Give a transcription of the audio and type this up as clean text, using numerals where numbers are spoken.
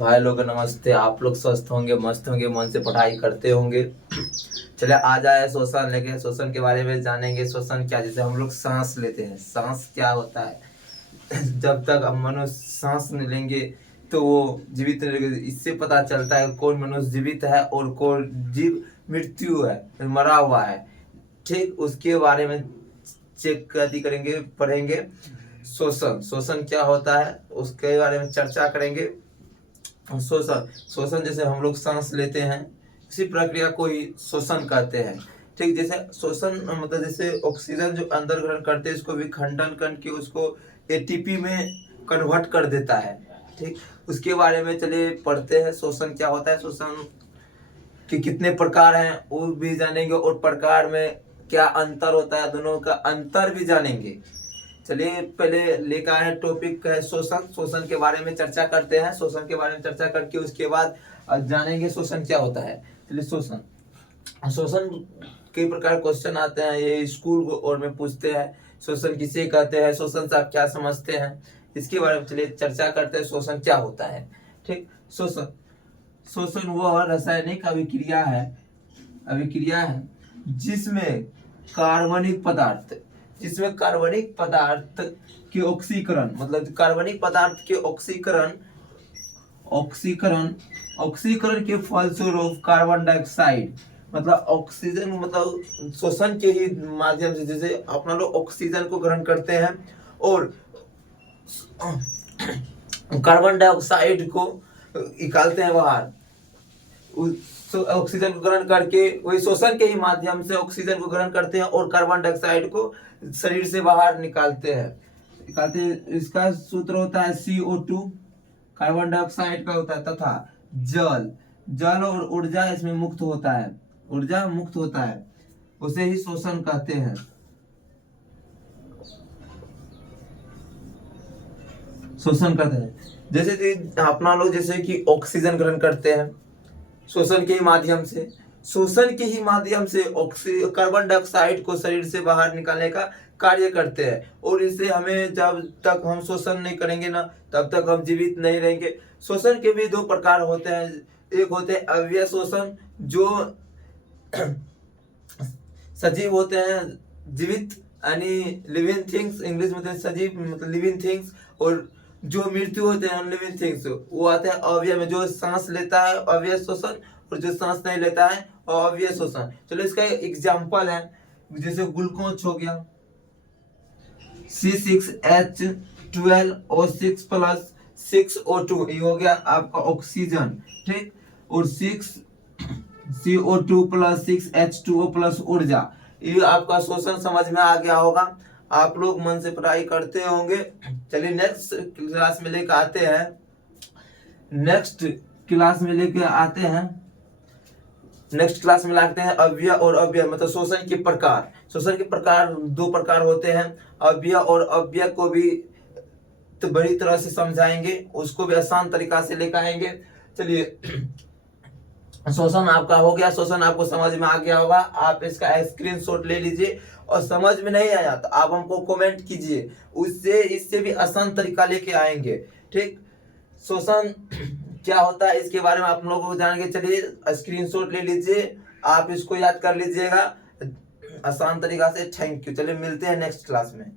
भाई लोग नमस्ते। आप लोग स्वस्थ होंगे, मस्त होंगे, मन से पढ़ाई करते होंगे। चले आज आए श्वसन लेके, श्वसन के बारे में जानेंगे। श्वसन क्या, जैसे हम लोग सांस लेते हैं, सांस क्या होता है। जब तक हम मनुष्य सांस नहीं लेंगे तो वो जीवित नहीं रहेंगे। इससे पता चलता है कौन मनुष्य जीवित है और कौन जीव मृत्यु है, मरा हुआ है। ठीक उसके बारे में चेक करेंगे, पढ़ेंगे। श्वसन, श्वसन क्या होता है उसके बारे में चर्चा करेंगे। श्वसन, श्वसन जैसे हम लोग सांस लेते हैं, इसी प्रक्रिया को ही श्वसन कहते हैं। ठीक, जैसे श्वसन मतलब जैसे ऑक्सीजन जो अंदर ग्रहण करते हैं इसको विखंडन करके उसको एटीपी में कन्वर्ट कर देता है। ठीक, उसके बारे में चलिए पढ़ते हैं। श्वसन क्या होता है, श्वसन के कितने प्रकार हैं वो भी जानेंगे, और प्रकार में क्या अंतर होता है, दोनों का अंतर भी जानेंगे। चलिए पहले लेकर आए टॉपिक है शोषण। शोषण के बारे में चर्चा करते हैं। शोषण के बारे में चर्चा करके उसके बाद जानेंगे शोषण क्या होता है। चलिए शोषण, शोषण कई प्रकार क्वेश्चन आते हैं, ये स्कूल और में पूछते हैं। शोषण किसे कहते हैं, शोषण से आप क्या समझते हैं, इसके बारे में चलिए चर्चा करते हैं। शोषण क्या होता है। ठीक, शोषण, शोषण वह रासायनिक अभिक्रिया है, अभिक्रिया है जिसमें कार्बनिक पदार्थ, जिसमें कार्बनिक पदार्थ के ऑक्सीकरण, मतलब कार्बनिक पदार्थ के ऑक्सीकरण, ऑक्सीकरण ऑक्सीकरण के फलस्वरूप कार्बन डाइऑक्साइड, मतलब ऑक्सीजन, मतलब श्वसन के ही माध्यम से, जैसे अपना लोग ऑक्सीजन को ग्रहण करते हैं और कार्बन डाइऑक्साइड को निकालते हैं बाहर। ऑक्सीजन को ग्रहण करके वही श्वसन के ही माध्यम से ऑक्सीजन को ग्रहण करते हैं और कार्बन डाइऑक्साइड को शरीर से बाहर निकालते हैं। इसका सूत्र होता है CO2, कार्बन डाइऑक्साइड का होता है, तथा जल, जल और ऊर्जा इसमें मुक्त होता है, ऊर्जा मुक्त होता है, उसे ही श्वसन कहते हैं। श्वसन कहते हैं जैसे कि अपना लोग जैसे कि ऑक्सीजन ग्रहण करते हैं श्वसन के ही माध्यम से, श्वसन के ही माध्यम से कार्बन डाइऑक्साइड को शरीर से बाहर निकालने का कार्य करते हैं। और इससे हमें, जब तक हम श्वसन नहीं करेंगे ना तब तक हम जीवित नहीं रहेंगे। श्वसन के भी दो प्रकार होते हैं, एक होते हैं अव्यय श्वसन, जो सजीव होते हैं, जीवित यानी लिविंग थिंग्स, इंग्लिश में सजीव मतलब लिविंग थिंग्स, और जो मृत्यु होते हैं लिविंग थिंग्स, वो आते हैं अव्यय में, जो सांस लेता है अव्यय श्वसन, और जो सांस नहीं लेता है अव्यय श्वसन। चलो इसका एग्जांपल है, जैसे ग्लूकोज हो गया, C6H12O6 प्लस 6O2, ये हो गया आपका ऑक्सीजन। ठीक, और 6CO2 प्लस 6H2O प्लस ऊर्जा, ये आपका श्वसन समझ में आ गया होगा। आप लोग मन से पढ़ाई करते होंगे। चलिए नेक्स्ट क्लास में लेकर आते हैं, नेक्स्ट क्लास में लेकर आते हैं, नेक्स्ट क्लास में लाते हैं अव्यय और अव्यय, मतलब श्वसन के प्रकार। श्वसन के प्रकार दो प्रकार होते हैं, अव्यय और अव्यय को भी तो बड़ी तरह से समझाएंगे, उसको भी आसान तरीका से लेकर आएंगे। चलिए श्वसन आपका हो गया, श्वसन आपको समझ में आ गया होगा। आप इसका स्क्रीनशॉट ले लीजिए, और समझ में नहीं आया तो आप हमको कमेंट कीजिए, उससे इससे भी आसान तरीका लेके आएंगे। ठीक, श्वसन क्या होता है इसके बारे में आप लोगों को जानेंगे। चलिए स्क्रीनशॉट ले लीजिए, आप इसको याद कर लीजिएगा आसान तरीका से। Thank you. चलिए मिलते हैं नेक्स्ट क्लास में।